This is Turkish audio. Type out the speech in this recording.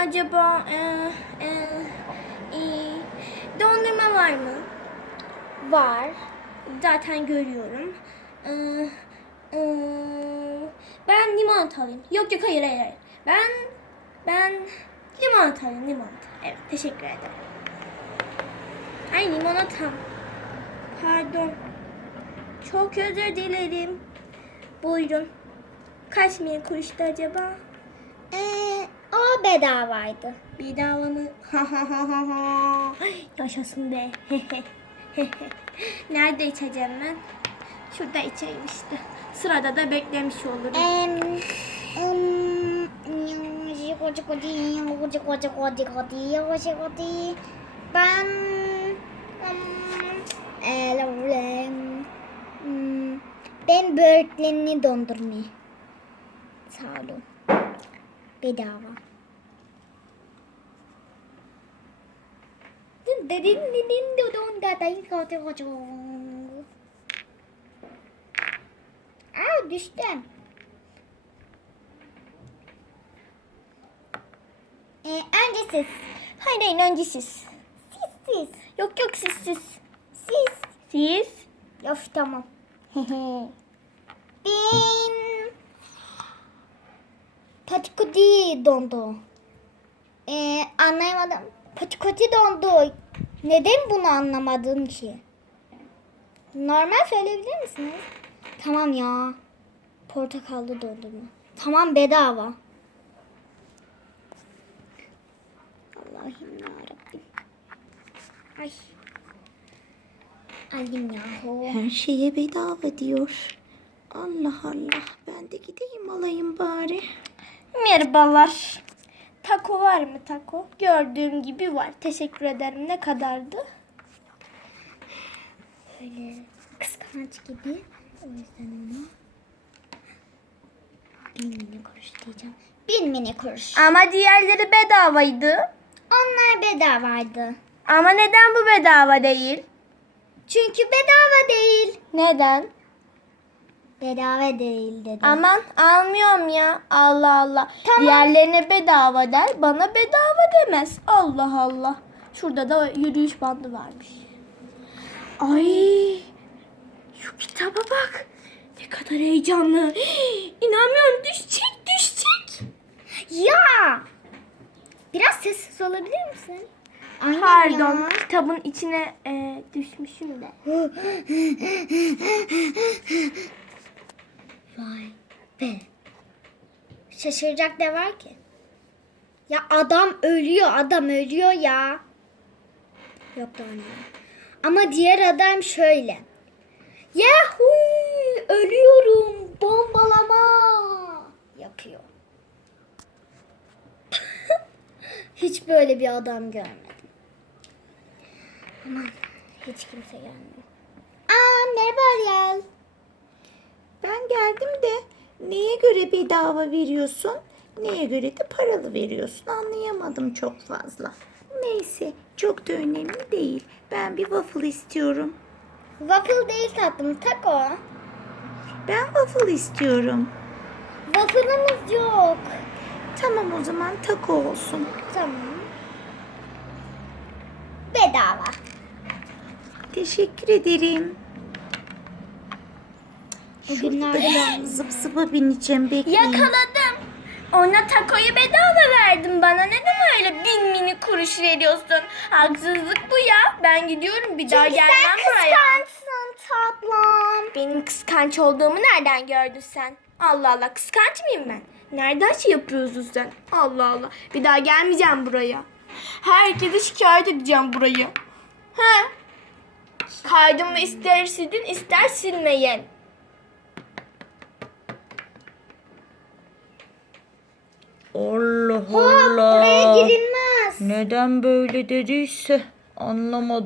acaba e, e, e, dondurma var mı? Var. Zaten görüyorum. E, e, ben limonata alayım. Yok yok hayır hayır. hayır. Ben ben limonata alayım limonata. Evet teşekkür ederim. Ay limonata. Pardon. Çok özür dilerim. Buyurun. Kaç mil kuruştu acaba? Ee, o bedavaydı. Bedava mı? Yaşasın be. Nerede içeceğim ben? Şurada içeyim işte. Sırada da beklemiş olurum. Em, um, koca koca koca koca koca koca koca koca ben um, ben böğürtlenli dondurmayı. Bedava. Dedin dedin dudun dadayı koca koca. Aa düştüm. Ee, önce siz. Hayır hayır önce siz. Siz siz. Yok yok siz siz. Siz. Siz. Of tamam. ben patikoti dondu. Ee, anlayamadım. Patikoti dondu. Neden bunu anlamadım ki? Normal söyleyebilir misiniz? Tamam ya. Portakallı dondurma. Tamam bedava. Allah'ım yarabbim. Ay. Alim yahu. Her şeye bedava diyor. Allah Allah. Ben de gideyim alayım bari. Merhabalar. Taco var mı taco? Gördüğüm gibi var. Teşekkür ederim. Ne kadardı? Böyle kıskanç gibi. O yüzden onu bin mini kuruş diyeceğim. Bin mini kuruş. Ama diğerleri bedavaydı. Onlar bedavaydı. Ama neden bu bedava değil? Çünkü bedava değil. Neden? Bedava değil dedim. Aman almıyorum ya. Allah Allah. Tamam. Diğerlerine bedava der, bana bedava demez. Allah Allah. Şurada da yürüyüş bandı varmış. Ay! Şu kitaba bak. Ne kadar heyecanlı. İnanmıyorum düşecek, düşecek. Ya! Biraz sessiz olabilir misin? Annem Pardon, ya. kitabın içine e, düşmüşüm de. Vay be. Şaşıracak ne var ki? Ya adam ölüyor, adam ölüyor ya. Yok da anne. Ama diğer adam şöyle. Yahu ölüyorum bombalama yapıyor. Hiç böyle bir adam görmedim. Aman hiç kimse gelmiyor. Aa merhaba Ariel. Ben geldim de göre bedava veriyorsun? Neye göre de paralı veriyorsun? Anlayamadım çok fazla. Neyse çok da önemli değil. Ben bir waffle istiyorum. Waffle değil tatlım taco. Ben waffle istiyorum. Waffle'ımız yok. Tamam o zaman taco olsun. Tamam. Bedava. Teşekkür ederim. Bugünlerde Zıp zıpa bineceğim bekleyin. Yakaladım. Ona takoyu bedava verdim bana. Neden öyle bin mini kuruş veriyorsun? Haksızlık bu ya. Ben gidiyorum bir daha gelmem buraya. kıskançsın tatlım. Benim kıskanç olduğumu nereden gördün sen? Allah Allah kıskanç mıyım ben? Nereden şey yapıyorsun sen? Allah Allah. Bir daha gelmeyeceğim buraya. Herkese şikayet edeceğim burayı. He? Kaydımı ister silin ister silmeyin. Allah Buraya girilmez. Neden böyle dediyse anlamadım.